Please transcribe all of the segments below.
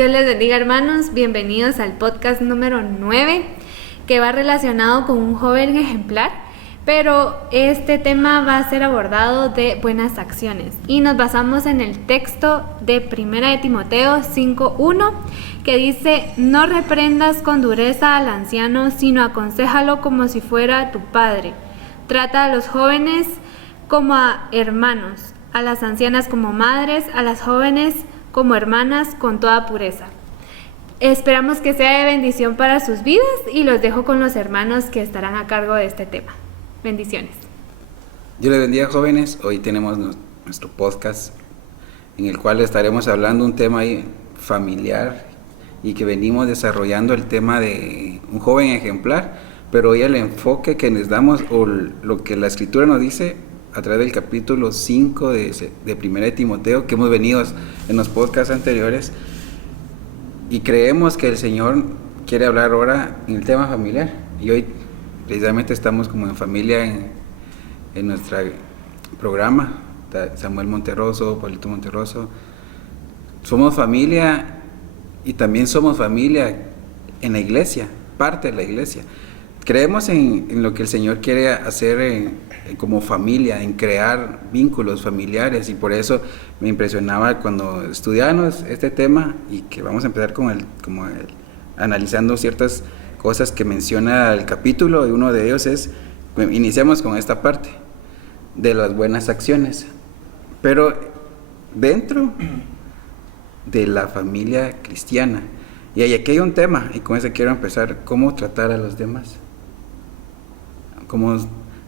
Dios les bendiga, hermanos. Bienvenidos al podcast número 9, que va relacionado con un joven ejemplar, pero este tema va a ser abordado de buenas acciones y nos basamos en el texto de 1 de Timoteo 5:1, que dice: no reprendas con dureza al anciano, sino aconséjalo como si fuera tu padre. Trata a los jóvenes como a hermanos, a las ancianas como madres, a las jóvenes como hermanas, con toda pureza. Esperamos que sea de bendición para sus vidas y los dejo con los hermanos que estarán a cargo de este tema. Bendiciones. Dios les bendiga, jóvenes. Hoy tenemos nuestro podcast en el cual estaremos hablando un tema familiar y que venimos desarrollando el tema de un joven ejemplar, pero hoy el enfoque que les damos o lo que la Escritura nos dice a través del capítulo 5 de 1 de Timoteo, que hemos venido en los podcasts anteriores, y creemos que el Señor quiere hablar ahora en el tema familiar. Y hoy precisamente estamos como en familia en nuestro programa, Samuel Monterroso, Pablito Monterroso. Somos familia y también somos familia en la iglesia, parte de la iglesia. Creemos en lo que el Señor quiere hacer como familia, en crear vínculos familiares, y por eso me impresionaba cuando estudiamos este tema y que vamos a empezar analizando ciertas cosas que menciona el capítulo, y uno de ellos iniciamos con esta parte de las buenas acciones, pero dentro de la familia cristiana. Y aquí hay un tema, y con ese quiero empezar: cómo tratar a los demás. Cómo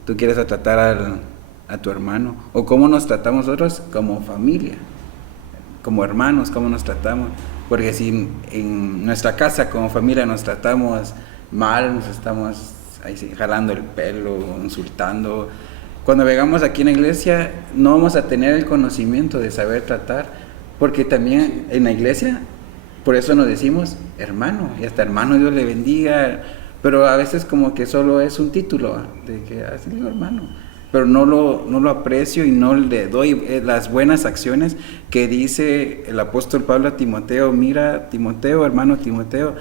tú quieres tratar a tu hermano, o cómo nos tratamos nosotros como familia, como hermanos, cómo nos tratamos. Porque si en nuestra casa como familia nos tratamos mal, nos estamos ahí jalando el pelo, insultando, cuando llegamos aquí en la iglesia no vamos a tener el conocimiento de saber tratar, porque también en la iglesia, por eso nos decimos hermano, y hasta hermano Dios le bendiga, pero a veces como que solo es un título de que así digo hermano, pero no lo aprecio y no le doy las buenas acciones que dice el apóstol Pablo a Timoteo. Mira, Timoteo, hermano Timoteo,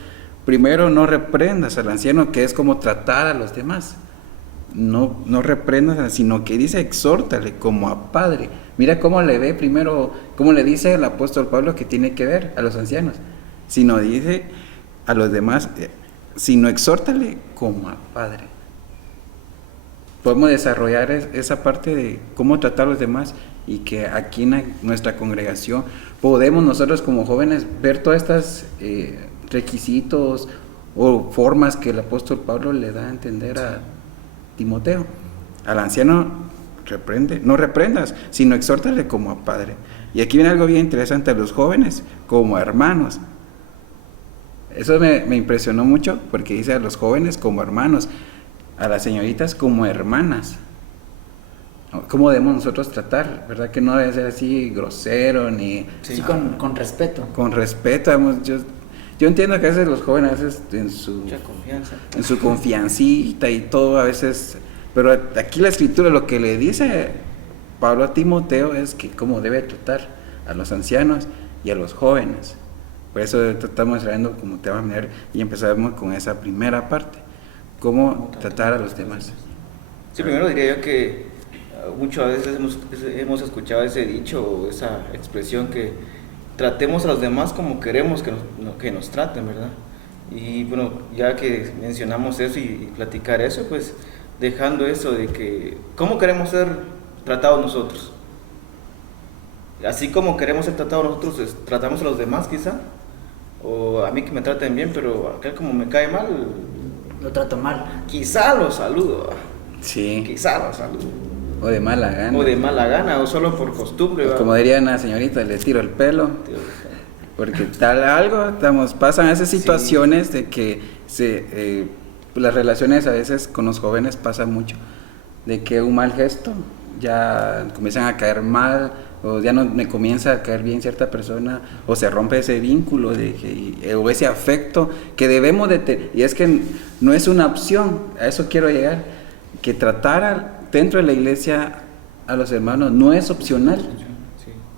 primero no reprendas al anciano, que es como tratar a los demás. No reprendas, sino que dice exhórtale como a padre. Mira cómo le ve primero, cómo le dice el apóstol Pablo que tiene que ver a los ancianos, sino dice a los demás, sino exhórtale como a padre. Podemos desarrollar esa parte de cómo tratar a los demás, y que aquí en nuestra congregación podemos nosotros como jóvenes ver todas estas requisitos o formas que el apóstol Pablo le da a entender a Timoteo. Al anciano no reprendas, sino exhórtale como a padre. Y aquí viene algo bien interesante: a los jóvenes como hermanos. Eso me impresionó mucho, porque dice a los jóvenes como hermanos, a las señoritas como hermanas. ¿Cómo debemos nosotros tratar? ¿Verdad que no debe ser así grosero ni... Sí, con respeto. Con respeto. Yo entiendo que a veces los jóvenes, a veces en su confiancita y todo, a veces... Pero aquí la Escritura lo que le dice Pablo a Timoteo es que cómo debe tratar a los ancianos y a los jóvenes. Por eso estamos trayendo como tema y empezamos con esa primera parte: cómo tratar a los demás. Sí, primero diría yo que muchas veces hemos escuchado ese dicho o esa expresión, que tratemos a los demás como queremos que nos traten, ¿verdad? Y bueno, ya que mencionamos eso y platicar eso, pues dejando eso de que cómo queremos ser tratados nosotros. Así como queremos ser tratados nosotros, tratamos a los demás quizá, o a mí que me traten bien, pero aquel como me cae mal, lo trato mal. Quizá lo saludo. Sí. Quizá lo saludo. O de mala gana. O solo por costumbre. Pues como diría una señorita, le tiro el pelo. Porque pasan esas situaciones de que las relaciones a veces con los jóvenes pasa mucho, de que un mal gesto ya comienzan a caer mal, o ya no me comienza a caer bien cierta persona, o se rompe ese vínculo o ese afecto que debemos de tener. Y es que no es una opción, a eso quiero llegar, que tratar dentro de la iglesia a los hermanos no es opcional,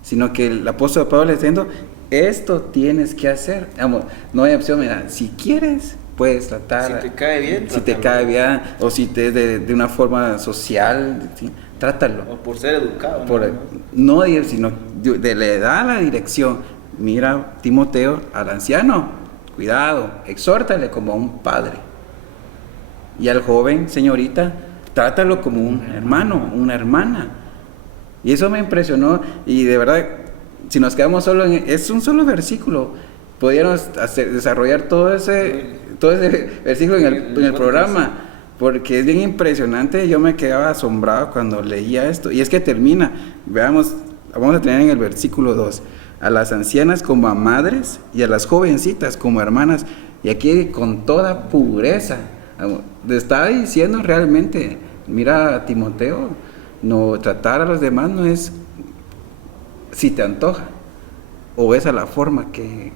sino que el apóstol Pablo le está diciendo, esto tienes que hacer. Vamos, no hay opción, mira, si quieres, puedes tratar. Si te cae bien, si te trátalo. cae bien, o si te de una forma social, ¿sí? Trátalo. O por ser educado. Por, no, sino le da la dirección. Mira, Timoteo, al anciano, cuidado, exhórtale como a un padre. Y al joven, señorita, trátalo como un hermano, una hermana. Y eso me impresionó. Y de verdad, si nos quedamos solo es un solo versículo, podríamos desarrollar todo ese versículo en el programa, porque es bien impresionante. Yo me quedaba asombrado cuando leía esto. Y es que termina, veamos, vamos a tener en el versículo 2, a las ancianas como a madres y a las jovencitas como hermanas. Y aquí con toda pureza, le está diciendo realmente, mira, Timoteo, no tratar a los demás no es si te antoja o es a la forma que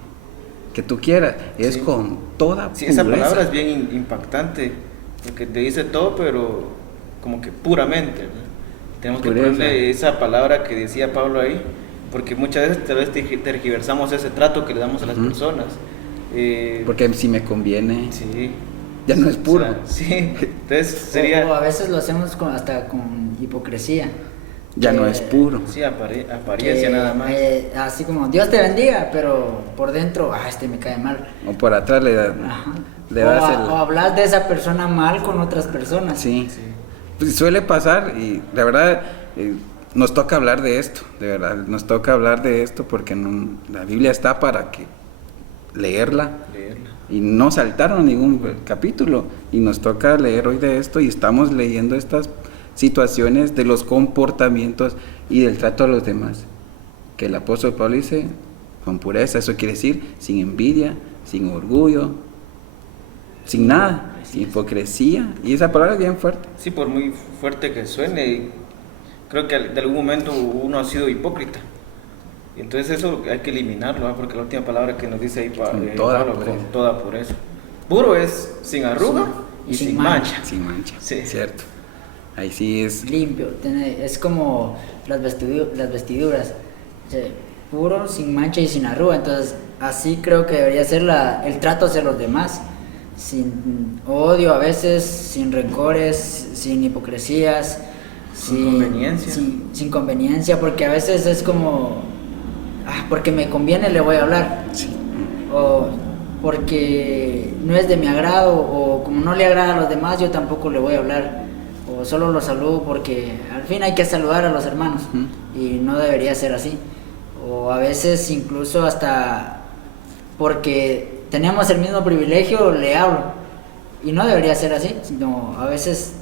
tú quieras, es Sí. con toda Sí, pureza. esa palabra es bien impactante, porque te dice todo, pero como que puramente, ¿verdad? Tenemos que Pureza. ponerle esa palabra que decía Pablo ahí, porque muchas veces tal vez tergiversamos ese trato que le damos a las Ujú. personas. Porque si me conviene, Sí. ya no es puro. O sea, sí, entonces sería... O a veces lo hacemos hasta con hipocresía. Ya no Que- es puro. Sí, apariencia que, nada más. así como Dios te bendiga, pero por dentro, este me cae mal. O por atrás le das, Ajá. le das o hablas de esa persona mal con otras personas. Sí. Sí. Pues suele pasar y la verdad nos toca hablar de esto, de verdad, nos toca hablar de esto porque la Biblia está para que leerla Leerla. y no saltaron ningún capítulo y nos toca leer hoy de esto y estamos leyendo estas situaciones de los comportamientos y del trato a los demás, que el apóstol Pablo dice con pureza, eso quiere decir sin envidia, sin orgullo, sin nada, sin hipocresía, y esa palabra es bien fuerte. Sí, por muy fuerte que suene, creo que de algún momento uno ha sido hipócrita. Y entonces eso hay que eliminarlo, ¿verdad? Porque la última palabra que nos dice ahí Con toda Pablo, pureza. con toda pureza. Puro es sin arruga Sí, y sin sin mancha. mancha. Sin mancha, Sí. cierto. Ahí sí es Limpio, es como las vestiduras, o sea, puro, sin mancha y sin arruga. Entonces, así creo que debería ser el trato hacia los demás, sin odio a veces, sin rencores, sin hipocresías, Sin conveniencia. sin conveniencia, porque a veces es como, porque me conviene le voy a hablar, sí. o porque no es de mi agrado, o como no le agrada a los demás, yo tampoco le voy a hablar. O solo los saludo porque al fin hay que saludar a los hermanos y no debería ser así. O a veces incluso hasta porque tenemos el mismo privilegio le hablo y no debería ser así, sino a veces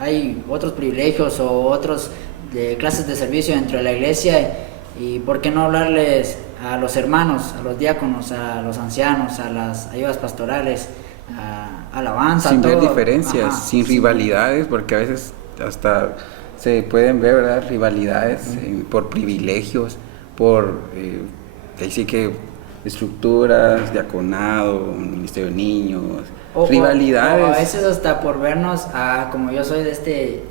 hay otros privilegios o otros de clases de servicio dentro de la iglesia y por qué no hablarles a los hermanos, a los diáconos, a los ancianos, a las ayudas pastorales, a alabanza, Sin ver todo. diferencias, Ajá, sin rivalidades, porque a veces hasta se pueden ver, ¿verdad? Rivalidades por privilegios, por ahí sí que estructuras, diaconado, ministerio de niños, rivalidades. O a veces hasta por vernos, como yo soy de este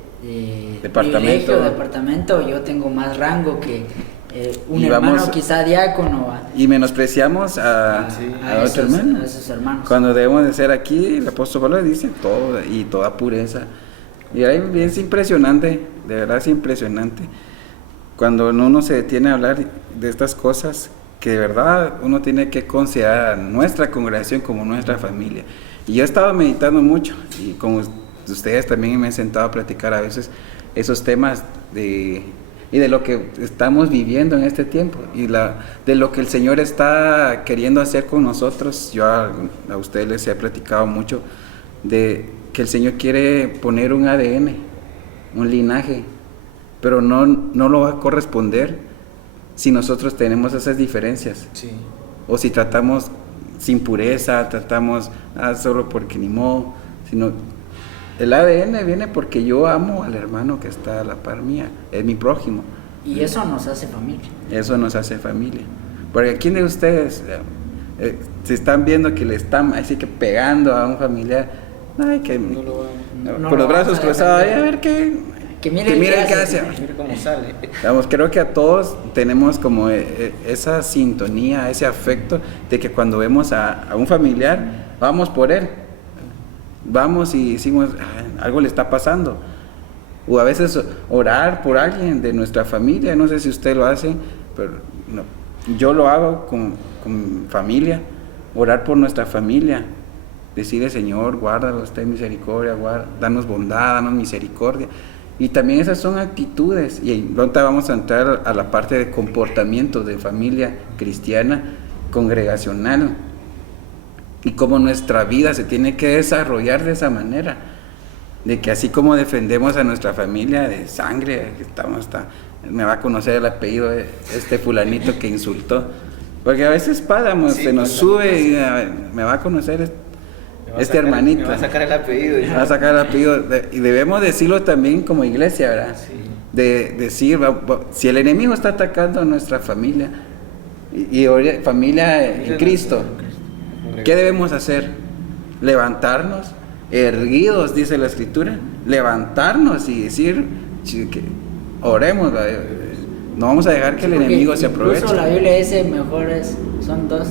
departamento, yo tengo más rango que un Y hermano vamos- quizá diácono. Y menospreciamos a otro hermano. A esos hermanos. Cuando debemos de ser aquí, el apóstol Pablo dice todo y toda pureza. Y ahí es impresionante, de verdad es impresionante. Cuando uno se detiene a hablar de estas cosas, que de verdad uno tiene que considerar a nuestra congregación como nuestra familia. Y yo he estado meditando mucho, y como ustedes también me he sentado a platicar a veces esos temas y de lo que estamos viviendo en este tiempo y de lo que el Señor está queriendo hacer con nosotros. Yo a ustedes les he platicado mucho de que el Señor quiere poner un ADN, un linaje, pero no lo va a corresponder si nosotros tenemos esas diferencias, Sí. o si tratamos sin pureza, tratamos solo porque ni modo, sino el ADN viene porque yo amo al hermano que está a la par mía, es mi prójimo. Y eso nos hace familia. Eso nos hace familia. Porque ¿quién de ustedes se están viendo que le están así que pegando a un familiar? Ay, que No lo va- No por lo los brazos vamos a cruzados, ay, defender. a ver qué. que mire el que hace. Mire cómo sale. Vamos, creo que a todos tenemos como esa sintonía, ese afecto de que cuando vemos a un familiar, vamos por él. Vamos y decimos, algo le está pasando. O a veces orar por alguien de nuestra familia, no sé si usted lo hace, pero no, yo lo hago con familia, orar por nuestra familia, decirle, Señor, guárdalos, ten misericordia, danos bondad, danos misericordia. Y también esas son actitudes, y pronto vamos a entrar a la parte de comportamiento de familia cristiana, congregacional, y cómo nuestra vida se tiene que desarrollar de esa manera, de que así como defendemos a nuestra familia de sangre, que me va a conocer el apellido de este fulanito que insultó, porque a veces se nos sube y me va a conocer hermanito. Me va a sacar el apellido. Me va a sacar el apellido, y debemos decirlo también como iglesia, ¿verdad? Sí. De decir, si el enemigo está atacando a nuestra familia, y familia en Cristo, ¿qué debemos hacer? Levantarnos, erguidos, dice la Escritura, levantarnos y decir, oremos, no vamos a dejar que el enemigo se aproveche. Incluso la Biblia dice, mejores son dos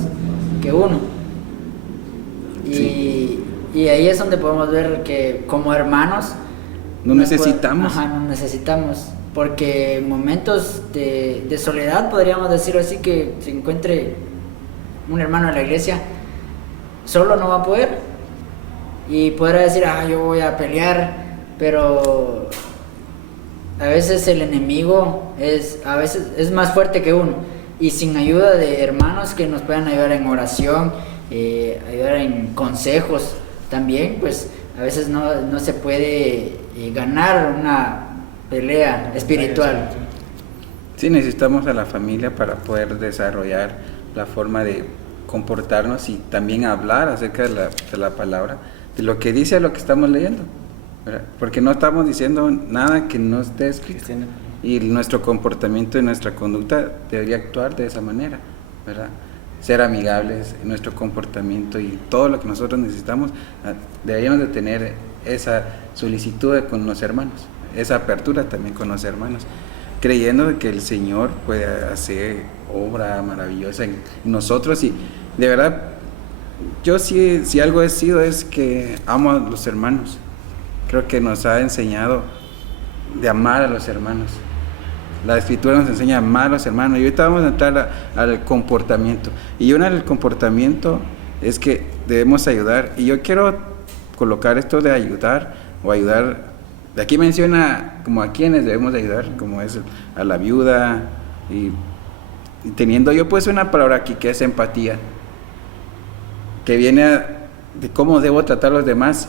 que uno. Y ahí es donde podemos ver que como hermanos nos necesitamos. Nos necesitamos, porque en momentos de soledad, podríamos decirlo así, que se encuentre un hermano en la iglesia, solo no va a poder, y podrá decir, yo voy a pelear, pero a veces el enemigo a veces es más fuerte que uno, y sin ayuda de hermanos que nos puedan ayudar en oración, ayudar en consejos también, pues a veces no se puede ganar una pelea espiritual. Sí, necesitamos a la familia para poder desarrollar la forma de comportarnos y también hablar acerca de la palabra, de lo que dice lo que estamos leyendo, ¿verdad? Porque no estamos diciendo nada que no esté escrito, y nuestro comportamiento y nuestra conducta debería actuar de esa manera, ¿verdad? Ser amigables, nuestro comportamiento y todo lo que nosotros necesitamos, deberíamos de tener esa solicitud con los hermanos, esa apertura también con los hermanos, creyendo que el Señor puede hacer obra maravillosa en nosotros. Y de verdad, yo si algo he sido es que amo a los hermanos. Creo que nos ha enseñado de amar a los hermanos. La Escritura nos enseña a amar a los hermanos. Y ahorita vamos a entrar al comportamiento. Y uno del comportamiento es que debemos ayudar. Y yo quiero colocar esto de ayudar o ayudar. De aquí menciona como a quienes debemos de ayudar, como es a la viuda. Y teniendo yo pues una palabra aquí que es empatía, que viene de cómo debo tratar a los demás.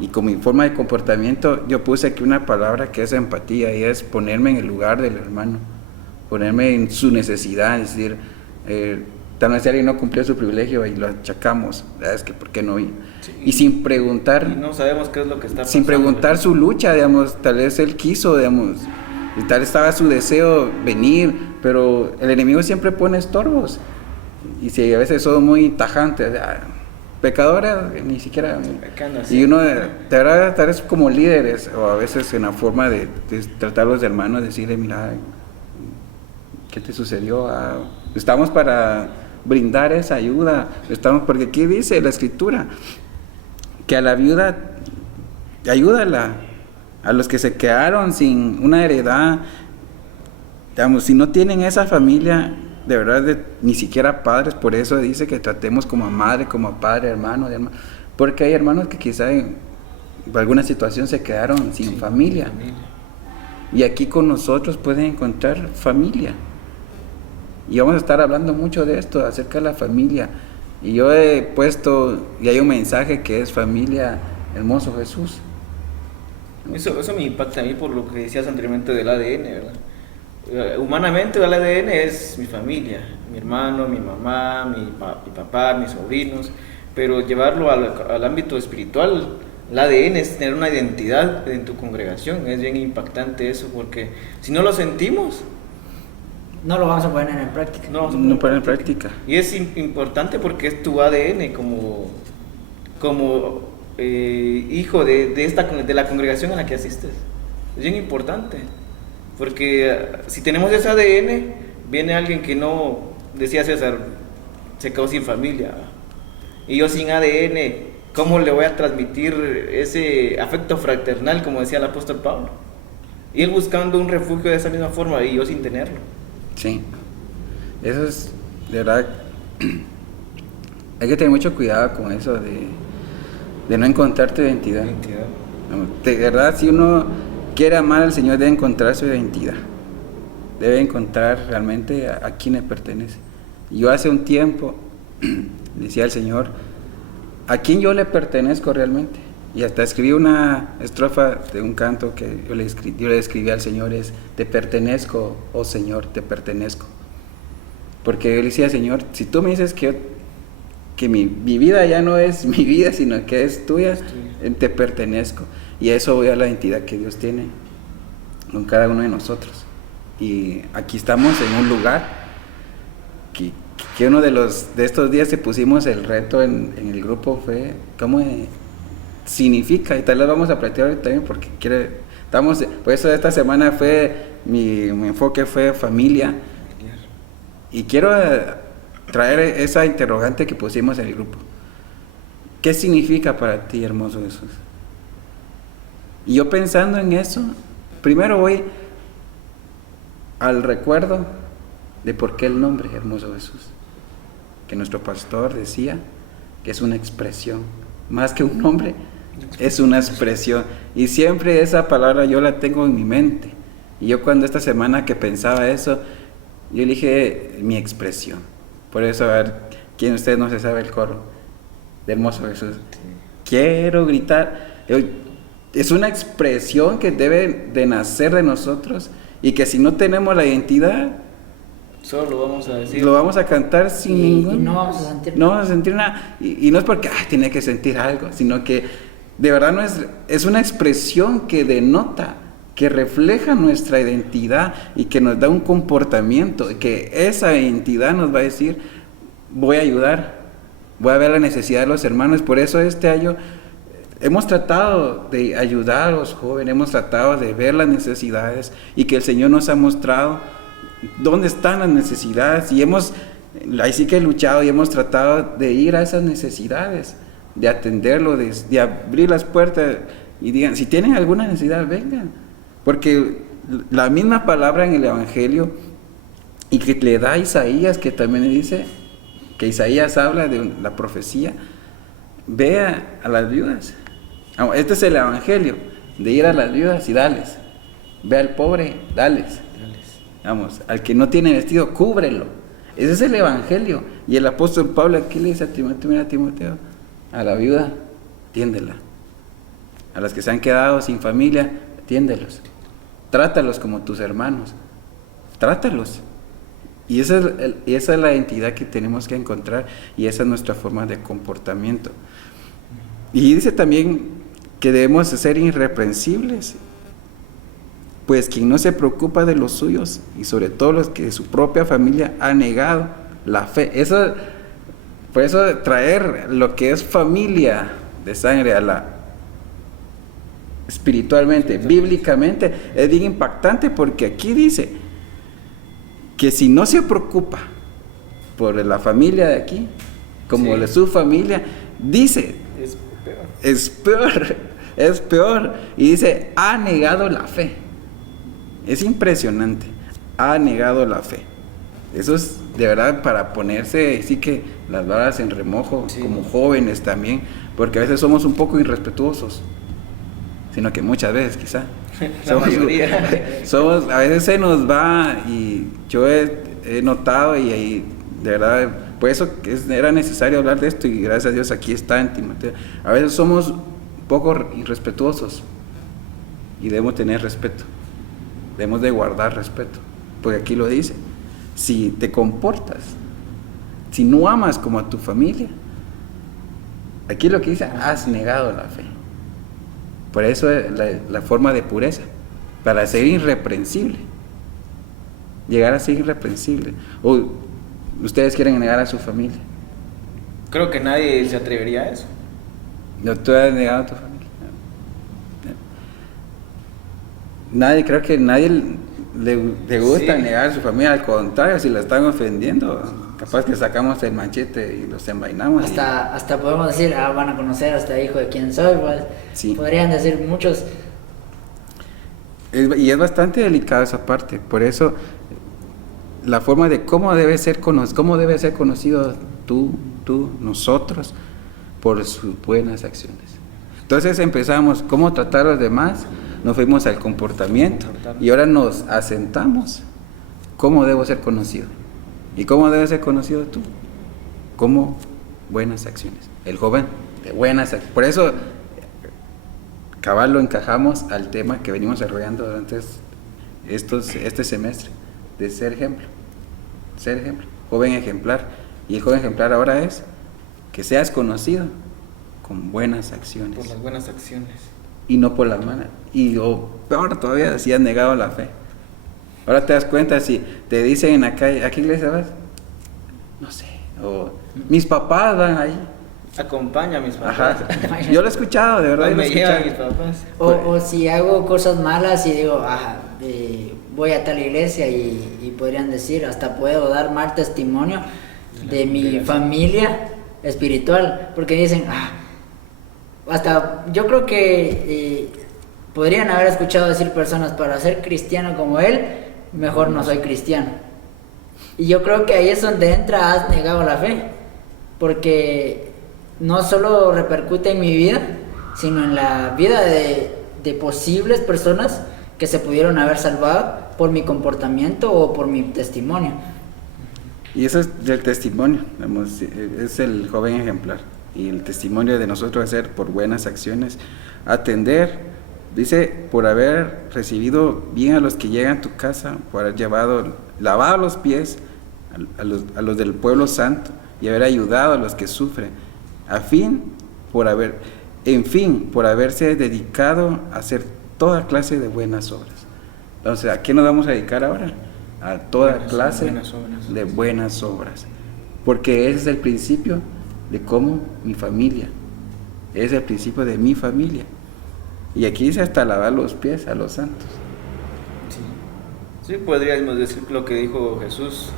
Y como mi forma de comportamiento, yo puse aquí una palabra que es empatía, y es ponerme en el lugar del hermano, ponerme en su necesidad, es decir, tal vez alguien no cumplió su privilegio y lo achacamos, es que ¿por qué no? Sí. Y sin preguntar, y no sabemos qué es lo que está pasando, sin preguntar su lucha, digamos, tal vez él quiso, digamos, y tal vez estaba su deseo venir, pero el enemigo siempre pone estorbos, y si a veces son muy tajantes, pecadores, ni siquiera, y uno de verdad, tal vez como líderes, o a veces en la forma de tratar a los hermanos, decirle, mira, ¿qué te sucedió? Estamos para brindar esa ayuda, porque aquí dice la Escritura, que a la viuda, ayúdala, a los que se quedaron sin una heredad, digamos, si no tienen esa familia, de verdad, ni siquiera padres, por eso dice que tratemos como a madre, como a padre, hermano, porque hay hermanos que quizá en alguna situación se quedaron sin familia, y aquí con nosotros pueden encontrar familia, y vamos a estar hablando mucho de esto, acerca de la familia, y yo he puesto, y hay un mensaje que es familia, hermoso Jesús. Eso me impacta a mí por lo que decías anteriormente del ADN, ¿verdad? Humanamente el ADN es mi familia, mi hermano, mi mamá, mi papá, mis sobrinos, pero llevarlo al ámbito espiritual, el ADN es tener una identidad en tu congregación. Es bien impactante eso, porque si no lo sentimos, no lo vamos a poner en práctica. No poner en práctica. Y es importante porque es tu ADN como hijo de la congregación a la que asistes. es bien importante. Porque si tenemos ese ADN, viene alguien que no, decía César, se quedó sin familia. Y yo sin ADN, ¿cómo le voy a transmitir ese afecto fraternal, como decía el apóstol Pablo? Y él buscando un refugio de esa misma forma y yo sin tenerlo. Sí, eso es, de verdad, hay que tener mucho cuidado con eso de no encontrar tu identidad. De verdad, si uno quiere amar al Señor, debe encontrar su identidad. Debe encontrar realmente a quién le pertenece. Yo hace un tiempo decía al Señor, ¿a quién yo le pertenezco realmente? Y hasta escribí una estrofa de un canto que yo le escribí al Señor, es: te pertenezco, oh Señor, te pertenezco. Porque yo le decía: Señor, si tú me dices que mi vida ya no es mi vida, sino que es tuya, te pertenezco. Y a eso voy a la identidad que Dios tiene con cada uno de nosotros. Y aquí estamos en un lugar que uno de estos días que pusimos el reto en el grupo fue cómo significa, y tal vez vamos a platicar ahorita también porque por eso esta semana mi enfoque fue familia, y quiero traer esa interrogante que pusimos en el grupo. ¿Qué significa para ti, hermoso Jesús? Y yo pensando en eso, primero voy al recuerdo de por qué el nombre hermoso Jesús, que nuestro pastor decía que es una expresión, más que un nombre, es una expresión, y siempre esa palabra yo la tengo en mi mente. Y yo cuando esta semana que pensaba eso, yo dije mi expresión. Por eso, a ver, ¿quién de ustedes no se sabe el coro de hermoso Jesús? Quiero gritar. Es una expresión que debe de nacer de nosotros, y que si no tenemos la identidad, solo lo vamos a decir, lo vamos a cantar sin ningún, y no vamos a sentir no vamos a sentir nada. Y no es porque tiene que sentir algo, sino que de verdad es una expresión que denota, que refleja nuestra identidad y que nos da un comportamiento, que esa identidad nos va a decir: voy a ayudar, voy a ver la necesidad de los hermanos. Por eso este año hemos tratado de ayudar a los jóvenes, hemos tratado de ver las necesidades, y que el Señor nos ha mostrado dónde están las necesidades, y ahí sí que he luchado y hemos tratado de ir a esas necesidades, de atenderlo, de abrir las puertas y digan: si tienen alguna necesidad, vengan. Porque la misma palabra en el Evangelio, y que le da a Isaías, que también dice, que Isaías habla de la profecía: ve a las viudas. Este es el Evangelio, de ir a las viudas y darles. Ve al pobre, dales. Vamos, al que no tiene vestido, cúbrelo. Ese es el Evangelio. Y el apóstol Pablo aquí le dice a Timoteo: mira, Timoteo, a la viuda, atiéndela. A los que se han quedado sin familia, atiéndelos. Trátalos como tus hermanos. Trátalos. Y esa es la identidad que tenemos que encontrar, y esa es nuestra forma de comportamiento. Y dice también que debemos ser irreprensibles, pues quien no se preocupa de los suyos, y sobre todo los que de su propia familia, ha negado la fe. Por eso traer lo que es familia de sangre espiritualmente, bíblicamente, es bien impactante, porque aquí dice que si no se preocupa por la familia de aquí, como de su familia, dice, es peor, y dice: ha negado la fe. Es impresionante, ha negado la fe. Eso es de verdad para ponerse, sí, que las balas en remojo, como jóvenes también, porque a veces somos un poco irrespetuosos, sino que muchas veces quizá a veces se nos va, y yo he notado, y de verdad, por eso era necesario hablar de esto, y gracias a Dios aquí está en Timoteo. A veces somos un poco irrespetuosos, y debemos tener respeto, debemos de guardar respeto, porque aquí lo dice: si te comportas, si no amas como a tu familia, aquí lo que dice: has negado la fe. Por eso la forma de pureza, para ser irreprensible, llegar a ser irreprensible. ¿O ustedes quieren negar a su familia? Creo que nadie se atrevería a eso. ¿No tú has negado a tu familia? Creo que nadie le gusta Sí. negar a su familia, al contrario, si la están ofendiendo, capaz que sacamos el machete y los envainamos. Hasta podemos decir, van a conocer hasta hijo de quién soy, pues. Sí. Podrían decir muchos. Y es bastante delicada esa parte, por eso la forma de cómo debe ser conocido tú, nosotros, por sus buenas acciones. Entonces empezamos cómo tratar a los demás, nos fuimos al comportamiento y ahora nos asentamos cómo debo ser conocido. ¿Y cómo debe ser conocido tú? Como buenas acciones. El joven de buenas acciones. Por eso cabal lo encajamos al tema que venimos desarrollando durante este semestre, de ser ejemplo, joven ejemplar. Y el joven ejemplar ahora es que seas conocido con buenas acciones. Por las buenas acciones. Y no por las malas. O peor todavía, si has negado la fe. Ahora te das cuenta, si te dicen en la calle, ¿a qué iglesia vas? No sé. O mis papás van ahí. Acompaña a mis papás. Ajá. Yo lo he escuchado, de verdad. Ay, yo lo he me llevan escuchado. mis papás. O si hago cosas malas y digo, voy a tal iglesia y podrían decir, hasta puedo dar mal testimonio de mi familia espiritual, porque dicen, hasta yo creo que podrían haber escuchado decir personas, para ser cristiano como él, mejor no soy cristiano. Y yo creo que ahí es donde entra, has negado la fe, porque no solo repercute en mi vida, sino en la vida de posibles personas que se pudieron haber salvado por mi comportamiento o por mi testimonio. Y eso es del testimonio, digamos, es el joven ejemplar. Y el testimonio de nosotros es ser por buenas acciones, atender, dice, por haber recibido bien a los que llegan a tu casa, por haber lavado los pies a los del pueblo santo y haber ayudado a los que sufren, por haberse dedicado a hacer toda clase de buenas obras. Entonces, ¿a qué nos vamos a dedicar ahora? A toda clase de buenas obras, porque ese es el principio de cómo mi familia, es el principio de mi familia. Y aquí dice hasta lavar los pies a los santos. Sí, podríamos decir lo que dijo Jesús.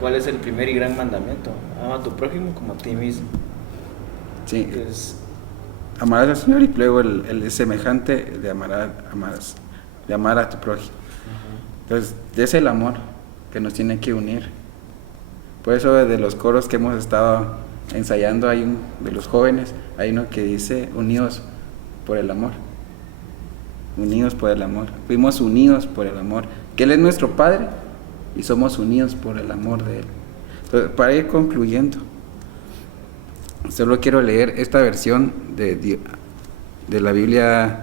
¿Cuál es el primer y gran mandamiento? Ama a tu prójimo como a ti mismo. Sí, Entonces, amarás al Señor y luego el semejante de amar a tu prójimo. Entonces, es el amor que nos tiene que unir. Por eso de los coros que hemos estado ensayando, de los jóvenes, hay uno que dice, unidos por el amor. Unidos por el amor. Fuimos unidos por el amor. Que Él es nuestro Padre y somos unidos por el amor de Él. Entonces, para ir concluyendo, solo quiero leer esta versión de la Biblia,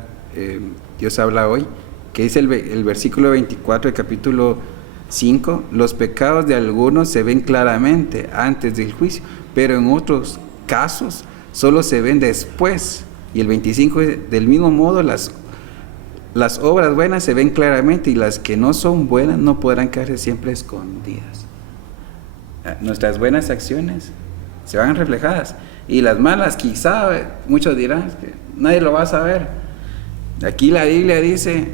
Dios habla hoy, que dice el versículo 24 del capítulo 5, los pecados de algunos se ven claramente antes del juicio, pero en otros casos solo se ven después. Y el 25 dice, del mismo modo las obras buenas se ven claramente y las que no son buenas no podrán quedarse siempre escondidas. Nuestras buenas acciones se van reflejadas y las malas quizá muchos dirán que nadie lo va a saber. Aquí la Biblia dice,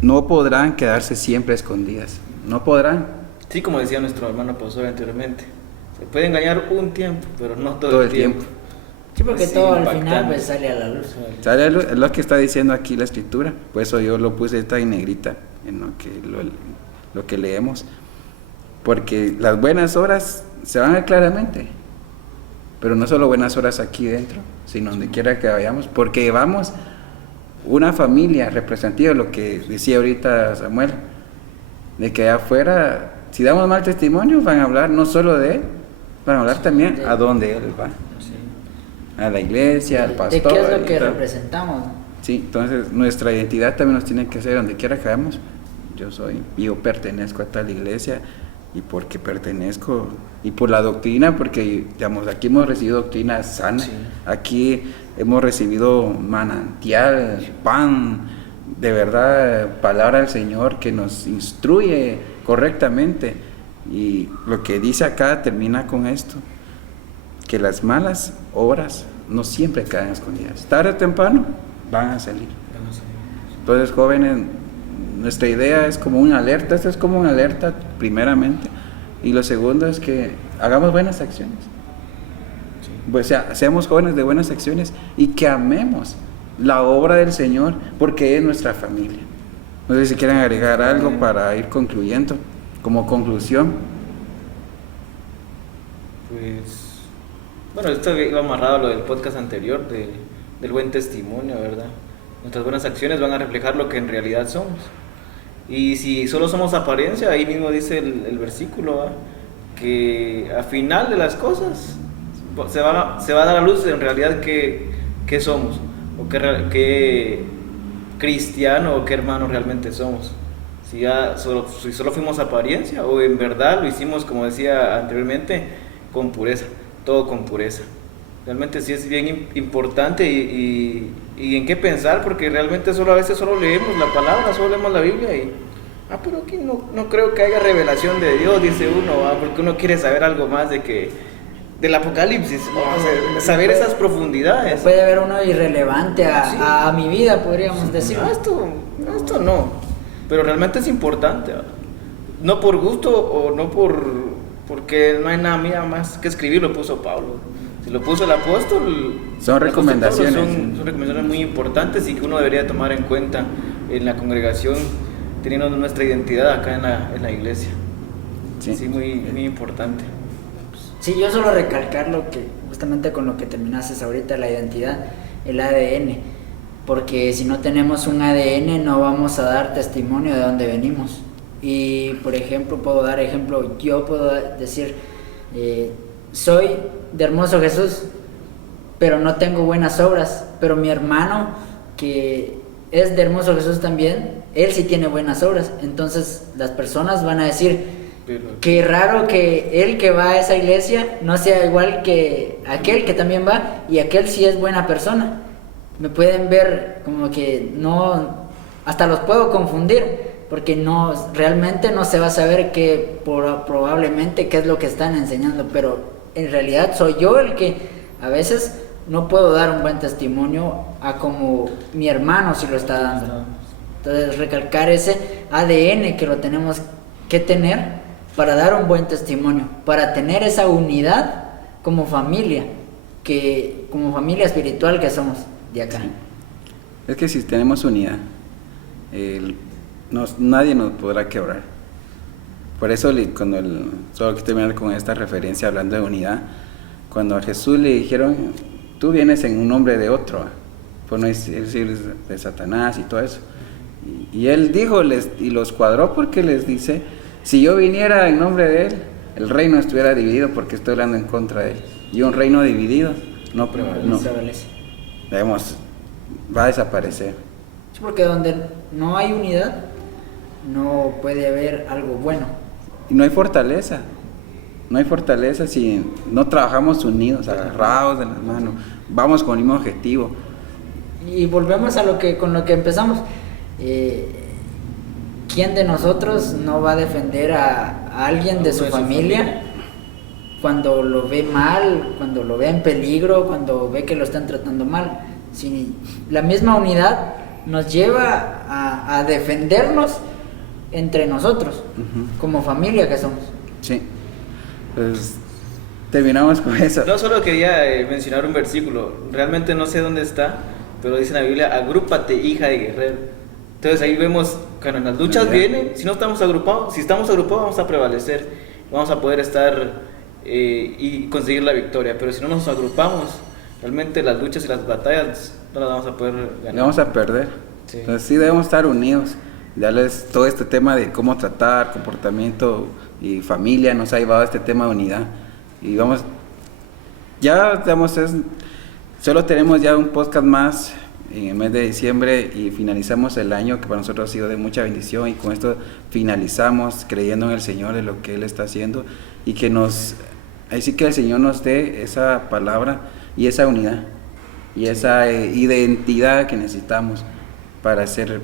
no podrán quedarse siempre escondidas, no podrán. sí, como decía nuestro hermano pastor anteriormente, se puede engañar un tiempo, pero no todo el tiempo. tiempo. Sí, porque Sí, todo al impactante. final pues sale a la luz. ¿Sabe lo que está diciendo aquí la escritura? Por eso yo lo puse esta en negrita en lo que leemos, porque las buenas obras se van a ver claramente, pero no solo buenas obras aquí dentro, sino donde quiera que vayamos, porque llevamos una familia representativa, lo que decía ahorita Samuel, de que allá afuera, si damos mal testimonio, van a hablar no solo de él, van a hablar también a dónde él va, a la iglesia, al pastor. ¿De qué es lo y que tal. representamos? Sí, entonces nuestra identidad también nos tiene que ser donde quiera que vayamos. Yo pertenezco a tal iglesia y porque pertenezco y por la doctrina, porque digamos aquí hemos recibido doctrina sana, Sí. aquí hemos recibido manantial, pan, de verdad, palabra del Señor que nos instruye correctamente. Y lo que dice acá termina con esto, que las malas obras no siempre quedan escondidas, tarde o temprano van a salir. Entonces, jóvenes, nuestra idea es como una alerta, esto es como una alerta primeramente, y lo segundo es que hagamos buenas acciones. O sea, seamos jóvenes de buenas acciones y que amemos la obra del Señor porque es nuestra familia. No sé si quieren agregar algo para ir concluyendo, como conclusión. Pues, bueno, esto iba amarrado a lo del podcast anterior, del buen testimonio, ¿verdad? Nuestras buenas acciones van a reflejar lo que en realidad somos. Y si solo somos apariencia, ahí mismo dice el versículo, ¿verdad? Que al final de las cosas se va a dar a luz en realidad qué somos, o qué cristiano o qué hermano realmente somos. Si solo fuimos apariencia o en verdad lo hicimos, como decía anteriormente, con pureza, todo con pureza. Realmente sí es bien importante y en qué pensar, porque realmente a veces solo leemos la palabra, solo leemos la Biblia y pero aquí no creo que haya revelación de Dios, dice uno, porque uno quiere saber algo más del Apocalipsis, saber esas profundidades. Puede ver uno irrelevante a mi vida, podríamos decir. Esto no, pero realmente es importante, ¿verdad? No por gusto o no porque no hay nada mía más que escribir, lo puso Pablo. Si lo puso el apóstol, son recomendaciones. Son recomendaciones muy importantes y que uno debería tomar en cuenta en la congregación, teniendo nuestra identidad acá en la iglesia. Sí, muy importante. Sí, yo solo recalcar justamente con lo que terminaste ahorita, la identidad, el ADN, porque si no tenemos un ADN no vamos a dar testimonio de dónde venimos. Y por ejemplo, yo puedo decir, soy de Hermoso Jesús, pero no tengo buenas obras, pero mi hermano que es de Hermoso Jesús también, él sí tiene buenas obras, entonces las personas van a decir, qué raro que él que va a esa iglesia no sea igual que aquel que también va, y aquel sí es buena persona. Me pueden ver como que no, hasta los puedo confundir, porque realmente no se va a saber probablemente qué es lo que están enseñando, pero en realidad soy yo el que a veces no puedo dar un buen testimonio a como mi hermano sí lo está dando. Entonces recalcar ese ADN que lo tenemos que tener para dar un buen testimonio, para tener esa unidad como familia espiritual que somos de acá. Sí. Es que si tenemos unidad, nadie nos podrá quebrar. Por eso solo que terminar con esta referencia hablando de unidad, cuando a Jesús le dijeron, tú vienes en un nombre de otro, por no decir de Satanás y todo eso, y él dijo, y los cuadró porque les dice, si yo viniera en nombre de él, el reino estuviera dividido porque estoy hablando en contra de él, y un reino dividido va a desaparecer. Sí, porque donde no hay unidad no puede haber algo bueno. Y no hay fortaleza si no trabajamos unidos, agarrados de las manos, vamos con el mismo objetivo. Y volvemos con lo que empezamos. ¿Quién de nosotros no va a defender a alguien de su familia cuando lo ve mal, cuando lo ve en peligro, cuando ve que lo están tratando mal? Si la misma unidad nos lleva a defendernos entre nosotros, como familia que somos. Sí, pues terminamos con eso. No, solo quería mencionar un versículo, realmente no sé dónde está, pero dice en la Biblia, agrúpate, hija de guerrero. Entonces ahí vemos cuando en las luchas vienen, si estamos agrupados vamos a prevalecer, vamos a poder estar y conseguir la victoria, pero si no nos agrupamos, realmente las luchas y las batallas no las vamos a poder ganar. Vamos a perder. Sí. Entonces sí debemos estar unidos. Darles todo este tema de cómo tratar, comportamiento y familia, nos ha llevado a este tema de unidad. Y solo tenemos ya un podcast más en el mes de diciembre y finalizamos el año que para nosotros ha sido de mucha bendición, y con esto finalizamos creyendo en el Señor, en lo que Él está haciendo, y que así que el Señor nos dé esa palabra y esa unidad y esa identidad que necesitamos para ser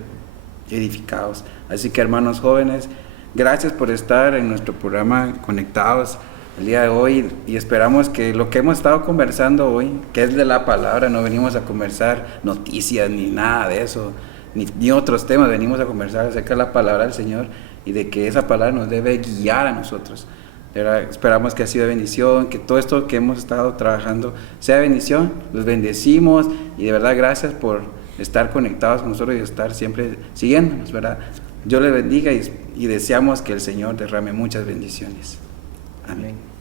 edificados. Así que, hermanos jóvenes, gracias por estar en nuestro programa Conectados el día de hoy, y esperamos que lo que hemos estado conversando hoy, que es de la palabra, no venimos a conversar noticias ni nada de eso, ni otros temas, venimos a conversar acerca de la palabra del Señor y de que esa palabra nos debe guiar a nosotros. De verdad, esperamos que ha sido bendición, que todo esto que hemos estado trabajando sea bendición, los bendecimos y de verdad gracias por estar conectados con nosotros y estar siempre siguiéndonos, ¿verdad? Dios les bendiga y deseamos que el Señor derrame muchas bendiciones. Amén.